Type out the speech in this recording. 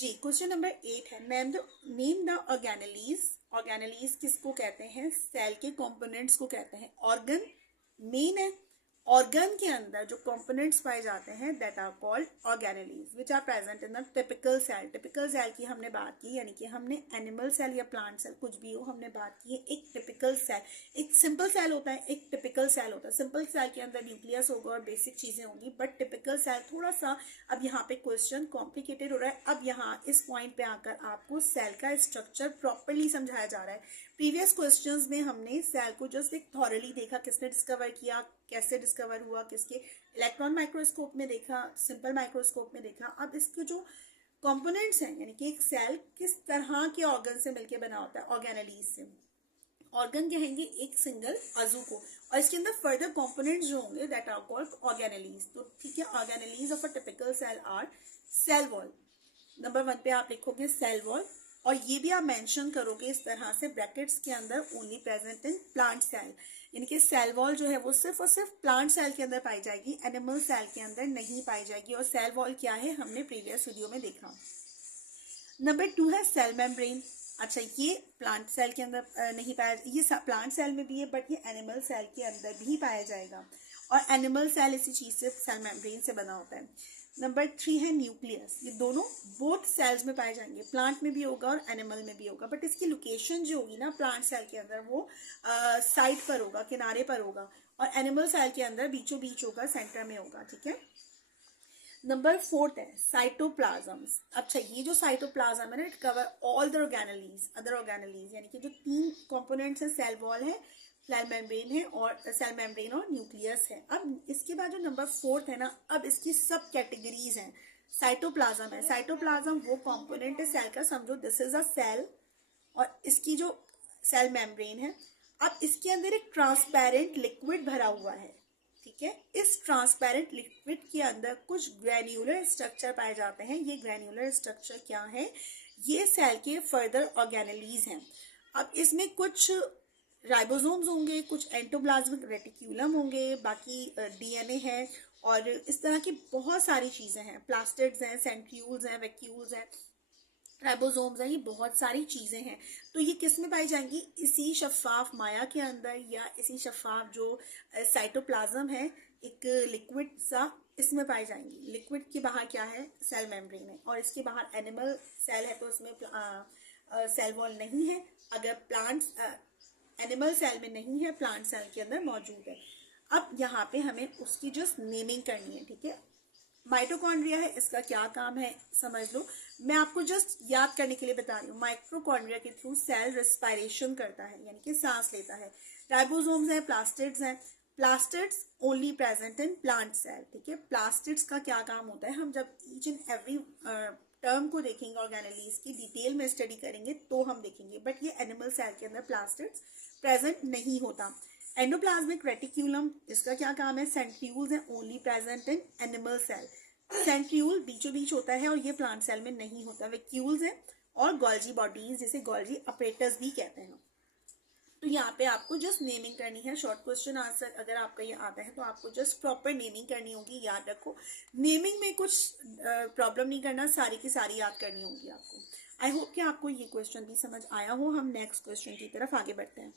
जी, question number 8 है, name the organelles. Organelles किसको कहते हैं? सेल के कंपोनेंट्स को कहते हैं। ऑर्गन मेन है, ऑर्गन के अंदर जो कंपोनेंट्स पाए जाते हैं that are called organelles which are present in the typical cell. Typical cell की हमने बात की, यानी कि हमने एनिमल सेल या प्लांट सेल कुछ भी हो, हमने बात की है एक टिपिकल सेल। एक सिंपल सेल होता है, एक टिपिकल सेल होता है। सिंपल सेल के अंदर न्यूक्लियस होगा और बेसिक चीजें होंगी, बट टिपिकल सेल थोड़ा सा, अब यहाँ पे क्वेश्चन कॉम्प्लिकेटेड हो रहा है। अब यहाँ इस पॉइंट पे आकर आपको सेल का स्ट्रक्चर प्रॉपरली समझाया जा रहा है। प्रीवियस क्वेश्चंस में हमने सेल को जस्ट एक थॉरली देखा, किसने डिस्कवर किया, कैसे डिस्कवर हुआ, किसके इलेक्ट्रॉन माइक्रोस्कोप में देखा, सिंपल माइक्रोस्कोप में देखा। अब इसके जो कंपोनेंट्स हैं, यानी कि एक सेल किस तरह के ऑर्गन से मिलकर बना होता है, ऑर्गेनेलीज से। ऑर्गन कहेंगे एक सिंगल अजू को, और इसके अंदर फर्दर कंपोनेंट्स जो होंगे दैट आर कॉल्ड ऑर्गेनेलीज। तो ठीक है, organelles of a typical cell are cell wall. Number 1 पे आप लिखोगे सेल वॉल, और ये भी आप मेंशन करोगे इस तरह से ब्रैकेट्स के अंदर, only present in plant cell. यानी कि सेल वॉल जो है वो सिर्फ और सिर्फ प्लांट सेल के अंदर पाई जाएगी, एनिमल सेल के अंदर नहीं पाई जाएगी। और सेल वॉल क्या है हमने प्रीवियस वीडियो में देखा। नंबर 2 है सेल मेम्ब्रेन। अच्छा, ये प्लांट सेल के अंदर नहीं पाया, ये प्लांट सेल में भी है, बट ये एनिमल सेल के अंदर भी पाया जाएगा। और एनिमल सेल इसी चीज से, सेल मेम्ब्रेन से बना होता है। नंबर 3 है न्यूक्लियस। ये दोनों बोथ सेल्स में पाए जाएंगे, प्लांट में भी होगा और एनिमल में भी होगा, बट इसकी लोकेशन जो होगी ना प्लांट सेल के अंदर वो साइड पर होगा, किनारे पर होगा, और एनिमल सेल के अंदर बीचों बीच होगा, सेंटर में होगा। ठीक है। नंबर 4 है साइटोप्लाज्म्स। अच्छा, ये जो साइटोप्लाज्म है ना, it cover all the organelles, other organelles, यानी कि जो 3 कंपोनेंट्स है, सेल वॉल है, सेल मेम्ब्रेन है, और सेल मेम्ब्रेन और न्यूक्लियस है। अब इसके बाद जो नंबर 4 है ना, अब इसकी सब कैटेगरीज हैं। साइटोप्लाज्म है, साइटोप्लाज्म वो कंपोनेंट है सेल का, समझो दिस इज अ सेल, और इसकी जो सेल मेम्ब्रेन है, अब इसके अंदर एक ट्रांसपेरेंट लिक्विड भरा हुआ है। ठीक है, इस ट्रांसपेरेंट लिक्विड के अंदर कुछ ग्रैन्युलर स्ट्रक्चर पाए जाते हैं। ये ग्रैन्युलर स्ट्रक्चर क्या है? ये सेल के फर्दर ऑर्गेनेलीज हैं। अब इसमें कुछ राइबोसोम्स होंगे, कुछ एंडोप्लाज्मिक रेटिक्यूलम होंगे, बाकी डीएनए है, और इस तरह की बहुत सारी चीजें हैं। प्लास्टिड्स हैं, सेंट्रियूल्स हैं, वैक्यूल्स हैं, राइबोसोम्स हैं, ये बहुत सारी चीजें हैं। तो ये किस में पाई जाएंगी? इसी शफाफ माया के अंदर, या इसी शफाफ जो साइटोप्लाज्म है, एक लिक्विड सा, इसमें पाई जाएंगी। लिक्विड के बाहर क्या है? सेल मेम्ब्रेन है, और इसके बाहर एनिमल सेल है, तो इसमें सेल वॉल नहीं है। अगर प्लांट्स एनिमल सेल में नहीं है, प्लांट सेल के अंदर मौजूद है। अब यहाँ पे हमें उसकी जस्ट नेमिंग करनी है। ठीक है, माइटोकॉन्ड्रिया है, इसका क्या काम है समझ लो। मैं आपको जस्ट याद करने के लिए बता रही हूँ। माइटोकॉन्ड्रिया के थ्रू सेल रेस्पिरेशन करता है, यानी कि सांस लेता है। राइबोसोम्स हैं, प्लास्टिड्स हैं। Plastids only present in plant cell. ठीक है, प्लास्टिड्स का क्या काम होता है, हम जब ईच एंड एवरी टर्म को देखेंगे, ऑर्गेनेलीज की डिटेल में स्टडी करेंगे तो हम देखेंगे, बट ये एनिमल सेल के अंदर प्लास्टिड्स प्रेजेंट नहीं होता। एंडोप्लाज्मिक रेटिक्यूलम, इसका क्या काम है? सेंट्रियूल्स हैं, only present in animal cell. Centriole बीचों बीच होता है, और ये प्लांट सेल में नहीं होता। वैक्यूल्स हैं, और गोल्जी बॉडीज, जिसे गोल्जी अपरेटस भी कहते हैं। तो यहाँ पे आपको जस्ट नेमिंग करनी है। शॉर्ट क्वेश्चन आंसर अगर आपका ये आता है तो आपको जस्ट प्रॉपर नेमिंग करनी होगी। याद रखो, नेमिंग में कुछ प्रॉब्लम नहीं करना, सारी की सारी याद करनी होगी आपको। आई होप कि आपको ये क्वेश्चन भी समझ आया हो। हम नेक्स्ट क्वेश्चन की तरफ आगे बढ़ते हैं।